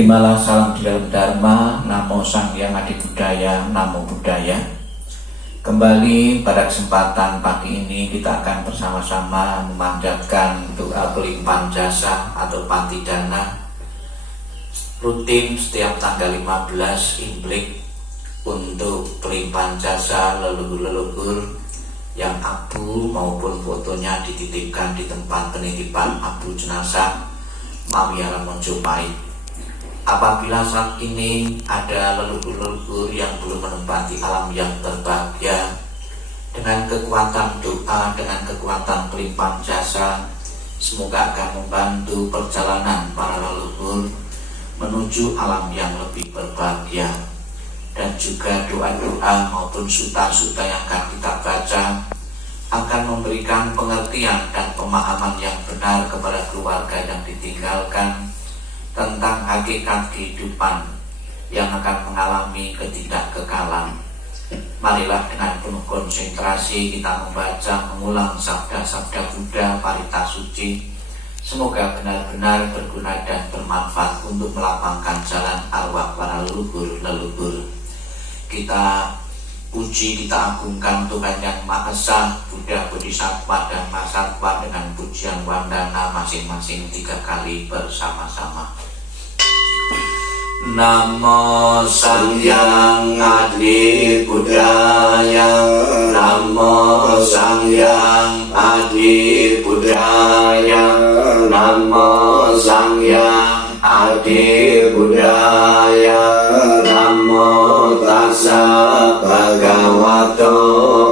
Terimalah salam di dalam Dharma, Namo Sang Hyang Adi Budaya, Namo Buddhaya. Kembali pada kesempatan pagi ini kita akan bersama-sama memanjatkan doa pelimpahan jasa atau Pantidana rutin setiap tanggal 15 Imlek untuk pelimpahan jasa leluhur-leluhur yang abu maupun fotonya dititipkan di tempat penitipan abu jenazah Mawiara Mojopahit. Apabila saat ini ada leluhur-leluhur yang belum menempati alam yang berbahagia, dengan kekuatan doa, dengan kekuatan pelimpahan jasa, semoga akan membantu perjalanan para leluhur menuju alam yang lebih berbahagia. Dan juga doa-doa maupun suta-suta yang akan kita baca akan memberikan pengertian dan pemahaman yang benar kepada keluarga yang ditinggalkan tentang hakikat kehidupan yang akan mengalami ketidakkekalan. Marilah dengan penuh konsentrasi kita membaca, mengulang sabda-sabda Buddha Parita Suci. Semoga benar-benar berguna dan bermanfaat untuk melapangkan jalan arwah para leluhur-leluhur. Kita puji, kita agungkan Tuhan Yang Maha Esa, Buddha, Bodhisattva, dan Mahasatwa dengan pujian wandana masing-masing 3 kali bersama-sama. Namo Sang Hyang Adi Budaya, Namo Sang Hyang Adi Budaya, Namo Sang Hyang Adi Budaya, Namo Tassa Bhagavato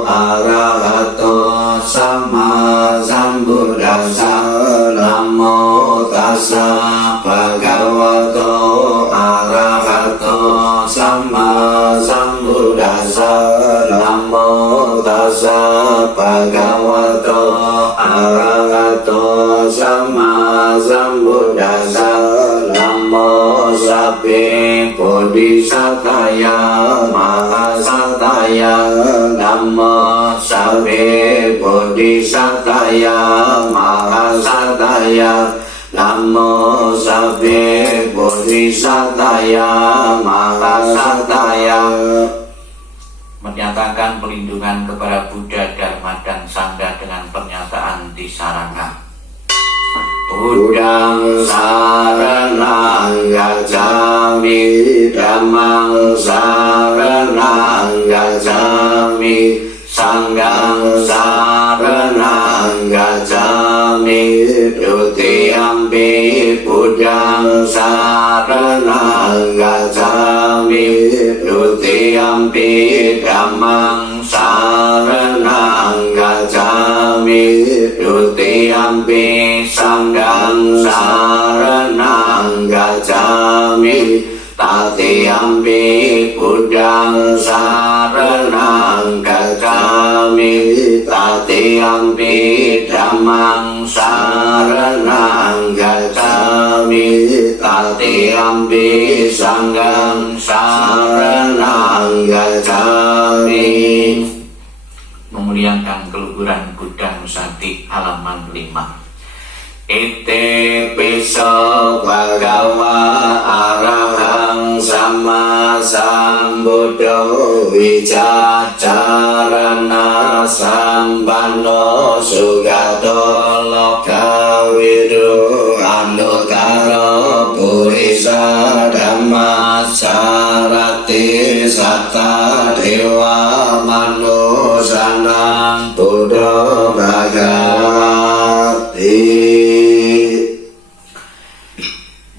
Arahato Sama Sambuddhassa, Namo Tassa Bhagavato Arahato Sama Sambuddhassa, Namo Tassa Bhagavato Arahato Sama Sambuddhassa, Namo Sabbe Bodhisataya Mahasataya, Namo Sabbe Bodhisataya Mahasataya, Namo Sabbe Bodhisataya Mahasataya. Menyatakan pelindungan kepada Buddha, Dharma, dan Sangha dengan pernyataan disarana. Buddhang saranang gacchami, Dhammang saranang gacchami, Sanghang saranang gacchami, Dutiyampi Buddhang saranang gacchami, Dutiyampi Dhammang saranang gacchami, Dutiyampi Sanghang saranang gacchami, Tatiyampi Buddhang saranang gacchami, Tatiyampi Dhammang saranang gacchami, Tatiyampi Sanghang saranang gacchami. Memuliakan keluhuran Buddha Nusati halaman 5. Ite piso bhagava arahang sama sambuddho wicacarana sambanno sugato lokawidu anutaro purisa dhamma sarati satta dewa manusanang buddha bhagavati.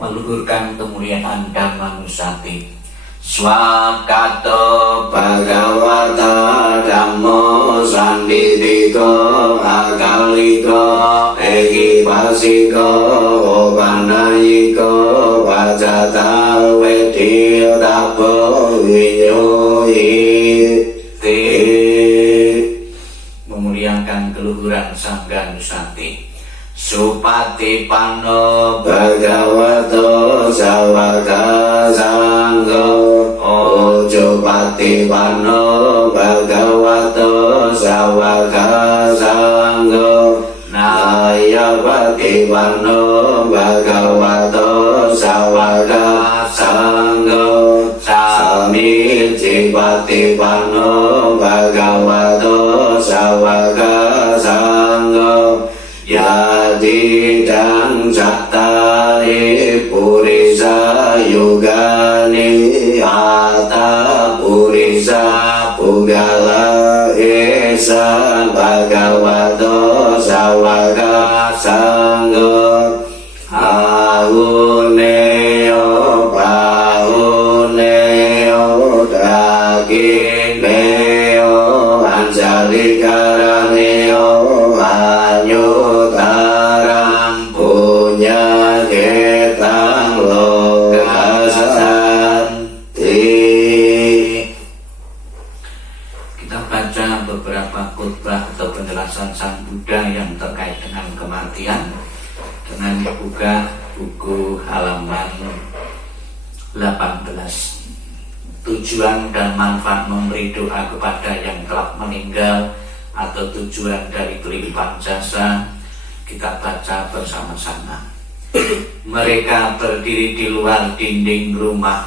Meluhurkan kemuliaan Dhamma Nusati. Swakato Bhagavata Dhammo Sanditiko Akaliko Ekipasiko Opanayiko Vajata Vedyo Tapo Vinyohiti. Memuliakan keluhuran Sangha Nusati. Supatipanno Bhagavato Sawaka Sangho, Ojo Patipanno Bhagavato Sawaka Sangho, Naya Patipanno Bhagavato Sawaka Pano Bhagavato Sawaka Sangho Yadidang Sattari Purisa Yugani Ata Purisa Pugala Esa Bhagavato Sawaka Sangho Ahuneo Bahuneo Dagineo Anjalikaraneo Anyutaram Punya Ketang Lokasanti. Kita baca beberapa khutbah atau penjelasan Sang Buddha yang terkait dengan kematian dengan dibuka buku halaman 18. Tujuan dan manfaat memberi doa kepada yang telah meninggal atau tujuan dari pelimpahan jasa, kita baca bersama-sama. Mereka berdiri di luar dinding rumah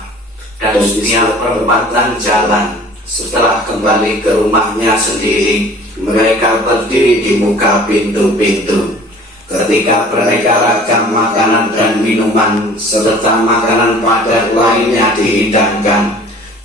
dan setiap perempatan jalan. Setelah kembali ke rumahnya sendiri, mereka berdiri di muka pintu-pintu. Ketika beraneka ragam makanan dan minuman serta makanan padat lainnya dihidangkan,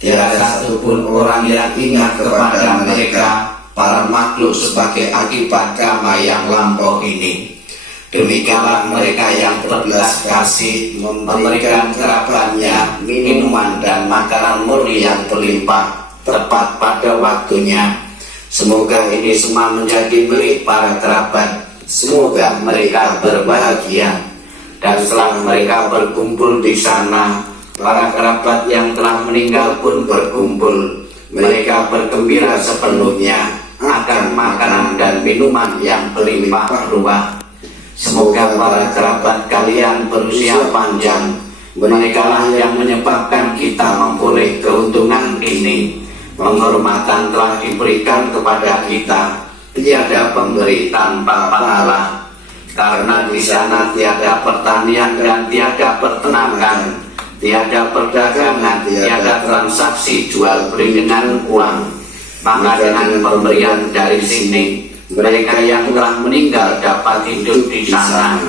tiada satupun orang yang ingat kepada mereka, para makhluk, sebagai akibat karma yang lampau ini. Demikianlah mereka yang berbelas kasih memberikan kerabatnya minuman dan makanan murni yang berlimpah tepat pada waktunya. Semoga ini semua menjadi milik para kerabat. Semoga mereka berbahagia. Dan setelah mereka berkumpul di sana, para kerabat yang telah meninggal pun berkumpul. Mereka bergembira sepenuhnya akan makanan dan minuman yang berlimpah ruah. Semoga para kerabat kalian berusia panjang. Merekalah yang menyebabkan kita memperoleh keuntungan ini. Penghormatan telah diberikan kepada kita. Tiada pemberi tanpa pahala, karena di sana tiada pertanian dan tiada peternakan, tiada perdagangan, tiada transaksi jual beli dengan uang. Maka dengan pemberian dari sini, mereka yang telah meninggal dapat hidup di sana.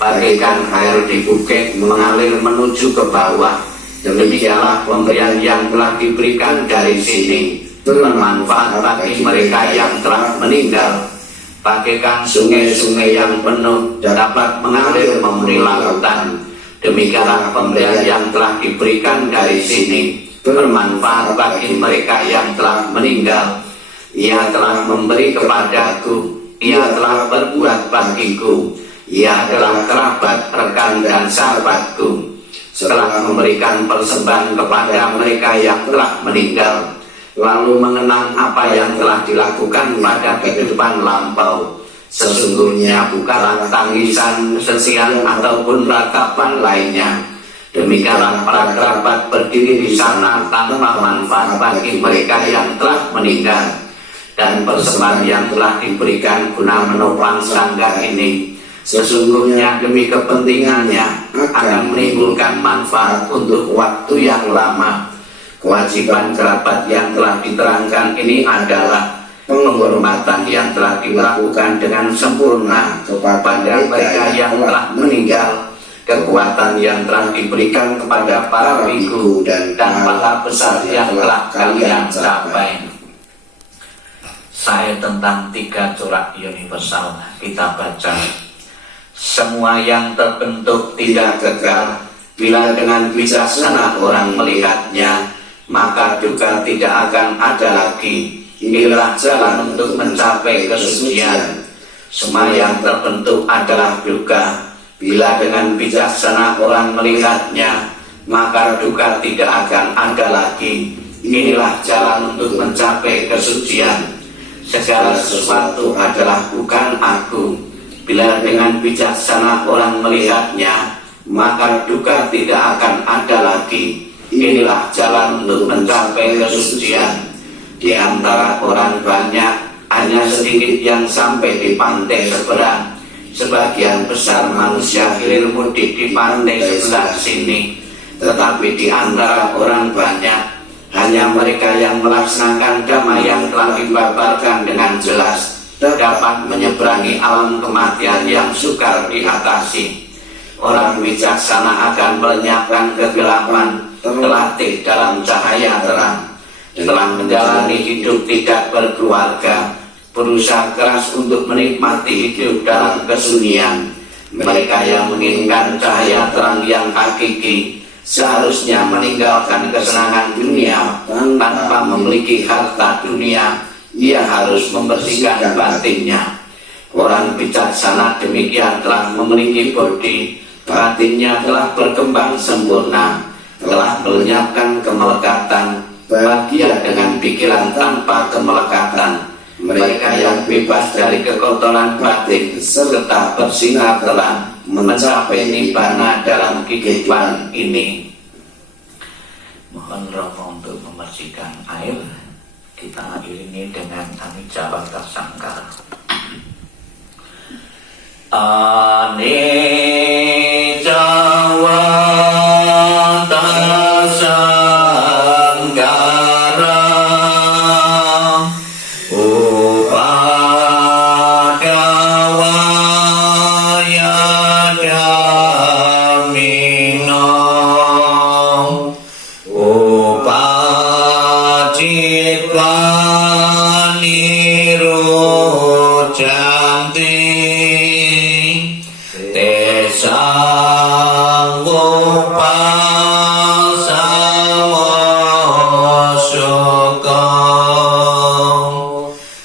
Bagaikan air di bukit mengalir menuju ke bawah, demikianlah pemberian yang telah diberikan dari sini bermanfaat bagi mereka yang telah meninggal. Bagaikan sungai-sungai yang penuh dapat mengalir memenuhi lautan, demikianlah pemberian yang telah diberikan dari sini bermanfaat bagi mereka yang telah meninggal. Ia telah memberi kepadaku, ia telah berbuat bagiku, ia adalah kerabat, rekan dan sahabatku. Setelah memberikan persembahan kepada mereka yang telah meninggal, lalu mengenang apa yang telah dilakukan pada kehidupan lampau, sesungguhnya bukanlah tangisan, sesian ataupun ratapan lainnya. Demikianlah para kerabat berdiri di sana tanpa manfaat bagi mereka yang telah meninggal. Dan persembahan yang telah diberikan guna menopang sangga ini, sesungguhnya demi kepentingannya akan menimbulkan manfaat untuk waktu yang lama. Kewajiban kerabat yang telah diterangkan ini adalah penghormatan yang telah dilakukan dengan sempurna kepada mereka yang telah meninggal, kekuatan yang telah diberikan kepada para biku dan pahala besar yang telah kalian capai. Saya tentang 3 corak universal kita baca. Semua yang terbentuk tidak kekal. Bila dengan bijaksana orang melihatnya, maka juga tidak akan ada lagi. Inilah jalan untuk mencapai kesucian. Semua yang terbentuk adalah duka. Bila dengan bijaksana orang melihatnya, maka duka tidak akan ada lagi. Inilah jalan untuk mencapai kesucian. Segala sesuatu adalah bukan aku. Bila dengan bijaksana orang melihatnya, maka duka tidak akan ada lagi. Inilah jalan untuk mencapai kesucian. Di antara orang banyak, hanya sedikit yang sampai di pantai seberang. Sebagian besar manusia hilir mudik di pantai sebelah sini. Tetapi di antara orang banyak, Hanya mereka yang melaksanakan dhamma yang telah dipaparkan dengan jelas dapat menyeberangi alam kematian yang sukar diatasi. Orang bijaksana akan melenyapkan kegelapan, terlatih dalam cahaya terang. Telah menjalani hidup tidak berkeluarga, berusaha keras untuk menikmati hidup dalam kesunyian. Mereka yang menginginkan cahaya terang yang hakiki seharusnya meninggalkan kesenangan dunia tanpa memiliki harta dunia. Ia harus membersihkan batinnya. Orang bijaksana demikian telah memiliki bodi, batinnya telah berkembang sempurna, telah melenyapkan kemelekatan, bahagia dengan pikiran tanpa kemelekatan. Mereka yang bebas dari kekotoran batin serta bersinar terang mencapai nibbana dalam kehidupan ini. Mohon Romo untuk membersihkan air. Kita iringi dengan Anicca Bhakta Sangkara. Anicca Bhakta Sangkara Upadawaya Dhamino Upacitva Niruchanti Tesang Upasamo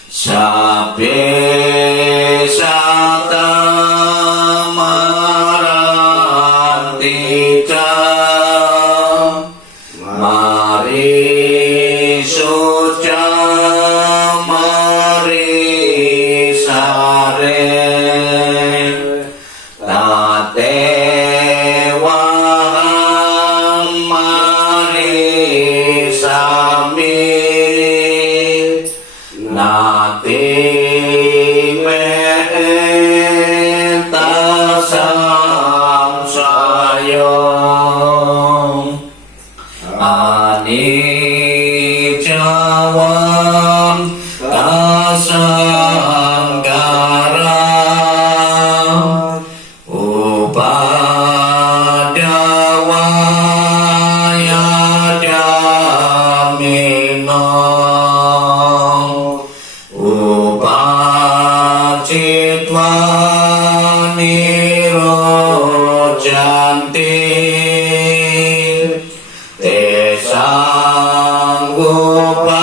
Sabbe Sata Marantita Mari Suca Mari Sare Tate Waham Mari Sami Nati Meta Samsayong Anicca Bhakta Sangkara Upadawaya Dhamino Upacitva Niruchanti Tesang Upasamo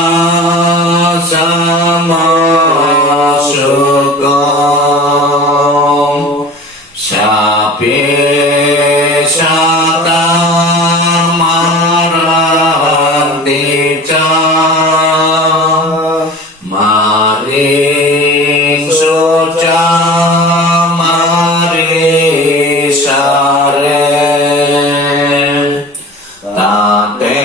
Sabbe Sata Marantita Maring Suca Mari Sare Tate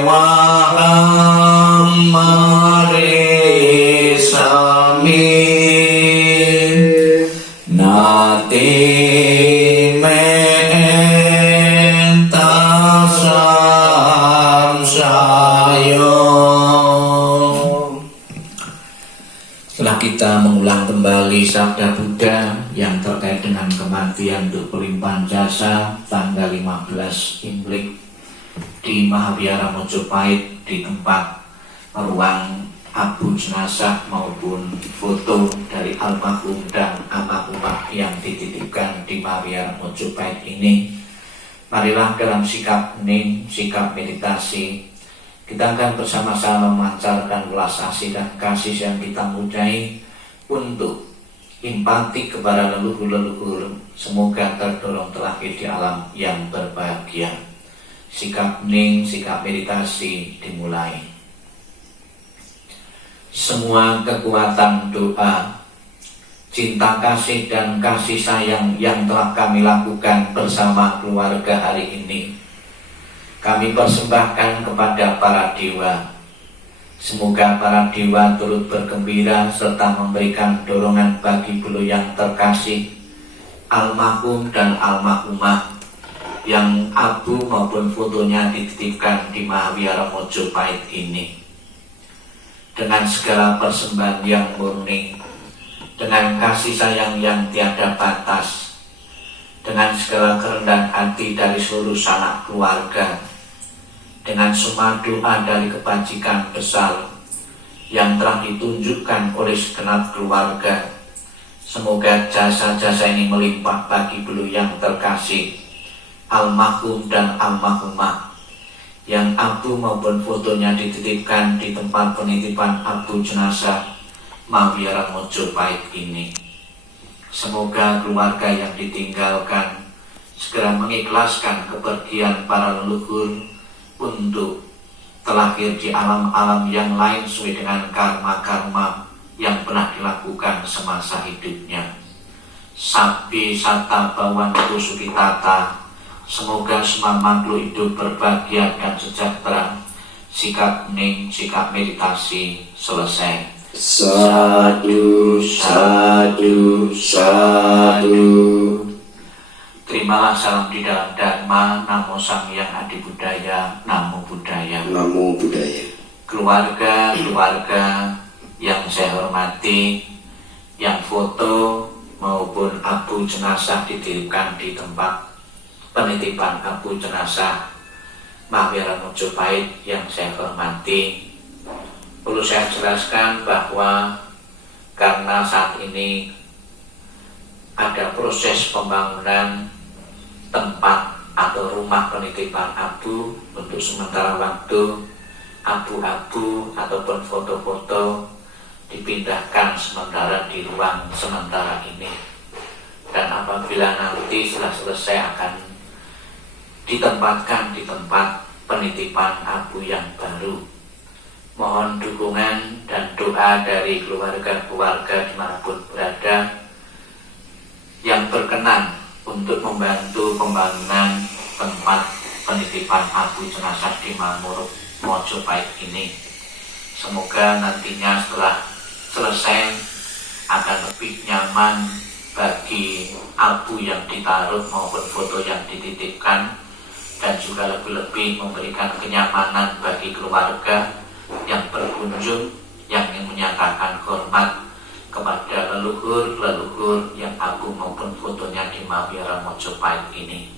Waham Mari Sami Nati Menta Samsayong. Setelah kita mengulang kembali sabda Buddha yang terkait dengan kematian untuk pelimpahan jasa tanggal 15 Imlek di Mahavihara Mojopahit, di tempat ruang abu jenazah maupun foto dari almarhum dan almarhumah yang dititipkan di Mahavihara Mojopahit ini. Marilah dalam sikap hening, sikap meditasi, kita akan bersama-sama memancarkan welas asih dan kasih yang kita punyai untuk empati kepada leluhur-leluhur, semoga terdorong terlahir di alam yang berbahagia. Sikap hening, sikap meditasi dimulai. Semua kekuatan doa, cinta kasih dan kasih sayang yang telah kami lakukan bersama keluarga hari ini, kami persembahkan kepada para dewa. Semoga para dewa turut bergembira serta memberikan dorongan bagi beliau yang terkasih, almarhum dan almarhumah, yang abu maupun fotonya dititipkan di Mahawiara Mojopahit ini. Dengan segala persembahan yang murni, dengan kasih sayang yang tiada batas, dengan segala kerendahan hati dari seluruh sanak keluarga, dengan semua doa dari kebajikan besar yang telah ditunjukkan oleh segenap keluarga, semoga jasa-jasa ini melimpah bagi beliau yang terkasih, almarhum dan almarhumah, yang abu maupun fotonya dititipkan di tempat penitipan abu jenazah Mahawiara Mojopahit ini. Semoga keluarga yang ditinggalkan segera mengikhlaskan kepergian para leluhur untuk terlahir di alam-alam yang lain sesuai dengan karma-karma yang pernah dilakukan semasa hidupnya. Sabi sata bawantu sukitata, semoga semua makhluk hidup berbahagia dan sejahtera. Sikap hening, sikap meditasi selesai. Sadu, sadu, sadu. Terimalah salam di dalam Dharma, Namo Sang Hyang Adi Budaya, Namo Buddhaya. Namo Buddhaya. Keluarga yang saya hormati, yang foto maupun abu jenazah dititipkan di tempat penitipan abu jenazah Mahawiara Mojopahit yang saya hormati, perlu saya jelaskan bahwa karena saat ini ada proses pembangunan tempat atau rumah penitipan abu, untuk sementara waktu abu-abu ataupun foto-foto dipindahkan sementara di ruang sementara ini, dan apabila nanti setelah selesai akan ditempatkan di tempat penitipan abu yang baru. Mohon dukungan dan doa dari keluarga-keluarga dimanapun berada yang berkenan untuk membantu pembangunan tempat penitipan abu jenazah di Mahawiara Mojopahit ini. Semoga nantinya setelah selesai akan lebih nyaman bagi abu yang ditaruh maupun foto yang dititipkan, dan juga lebih-lebih memberikan kenyamanan bagi keluarga yang berkunjung, yang ingin menyatakan hormat kepada leluhur-leluhur yang abu maupun fotonya di Mahawiara Mojopahit ini.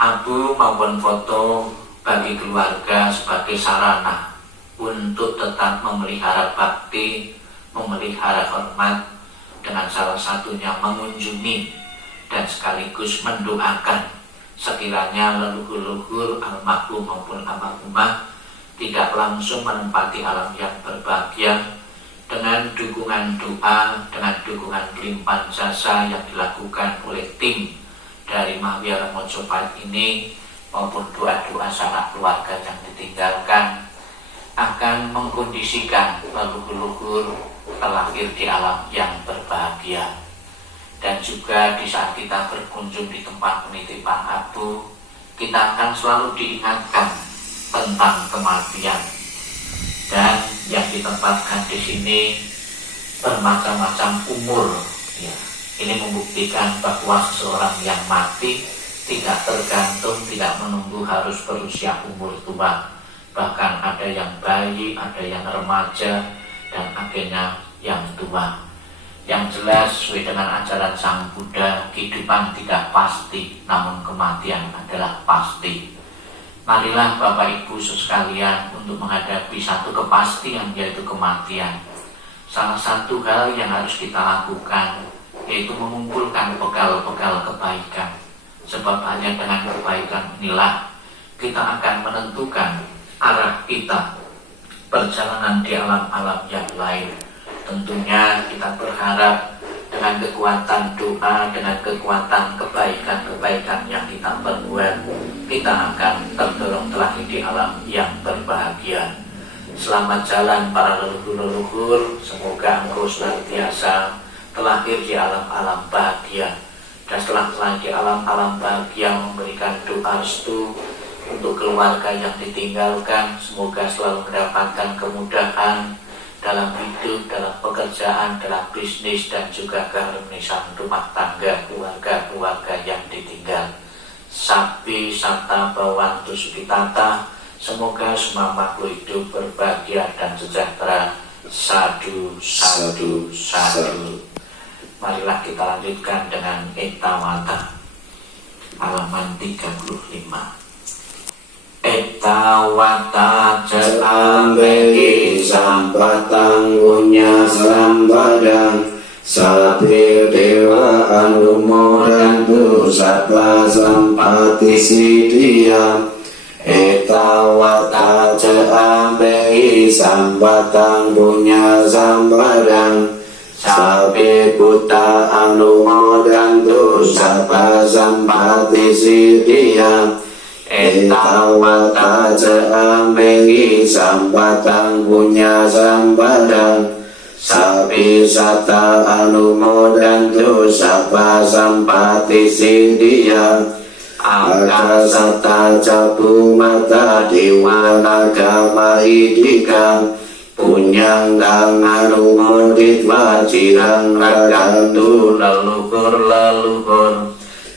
Abu maupun foto bagi keluarga sebagai sarana untuk tetap memelihara bakti, memelihara hormat, dengan salah satunya mengunjungi dan sekaligus mendoakan sekiranya leluhur-leluhur almarhum maupun almarhumah tidak langsung menempati alam yang berbahagia, dengan dukungan doa, dengan dukungan limpahan jasa yang dilakukan oleh tim dari Mahawiara Mojopahit ini, maupun doa-doa sanak keluarga yang ditinggalkan, akan mengkondisikan leluhur-leluhur terlahir di alam yang berbahagia. Dan juga di saat kita berkunjung di tempat penitipan abu, kita akan selalu diingatkan tentang kematian. Dan yang ditempatkan di sini bermacam-macam umur. Ya, ini membuktikan bahwa seseorang yang mati tidak tergantung, tidak menunggu harus berusia umur tua. Bahkan ada yang bayi, ada yang remaja, dan akhirnya yang tua. Yang jelas sesuai dengan ajaran Sang Buddha, kehidupan tidak pasti, namun kematian adalah pasti. Marilah Bapak Ibu sekalian untuk menghadapi satu kepastian, yaitu kematian. Salah satu hal yang harus kita lakukan yaitu mengumpulkan bekal-bekal kebaikan. Sebab hanya dengan kebaikan inilah kita akan menentukan arah kita perjalanan di alam-alam yang lain. Tentunya kita berharap dengan kekuatan doa, dengan kekuatan kebaikan-kebaikan yang kita perbuat, kita akan terdorong terlahir di alam yang berbahagia. Selamat jalan para leluhur-leluhur, semoga engkau senantiasa terlahir di alam-alam bahagia. Dan setelah terlahir di alam-alam bahagia, memberikan doa restu untuk keluarga yang ditinggalkan, semoga selalu mendapatkan kemudahan dalam hidup, dalam pekerjaan, dalam bisnis, dan juga keharmonisan rumah tangga, keluarga-keluarga yang ditinggal. Sapi Sata Bawantu Sukitata, semoga semua makhluk hidup berbahagia dan sejahtera. Sadu, sadu, sadu. Marilah kita lanjutkan dengan Etawata halaman 35. Etawata Ambeki sampatang punya sampadang Sapi dewa anumodantu Sapa sampati siddhiyam Etawata ambeki sampatang punya sampadang Sapi buta anumodantu Sapa sampati siddhiyam Etawata ambeki sampatang punya sampadang Sapi sata anumodantu Sapa sampati siddhiyam Akasata capu mata Dewa mahidika Punyang kang anumodit wajirang ragantu leluhur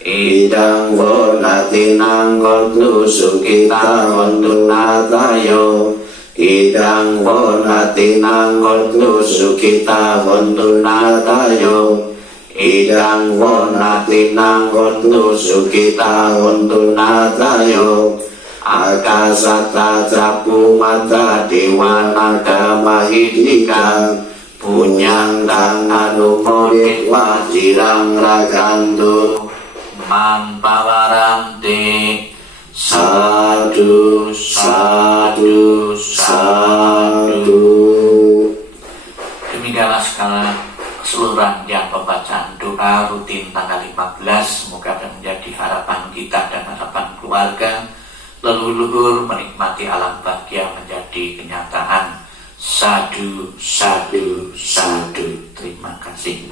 Idang wonatinang kontu sukita kontu natayo Idang wonatinang kontu sukita kontu natayo Idang wonatinang kontu sukita kontu natayo Akasata capu mata Dewa naga mahidika Punyang kang anumodit wajirang ragantu Mampawaranti. Sadu, sadu, sadu. Demikianlah segala keseluruhan yang pembacaan doa rutin tanggal 15. Semoga akan menjadi harapan kita dan harapan keluarga. Leluhur menikmati alam bahagia menjadi kenyataan. Sadu, sadu, sadu. Terima kasih.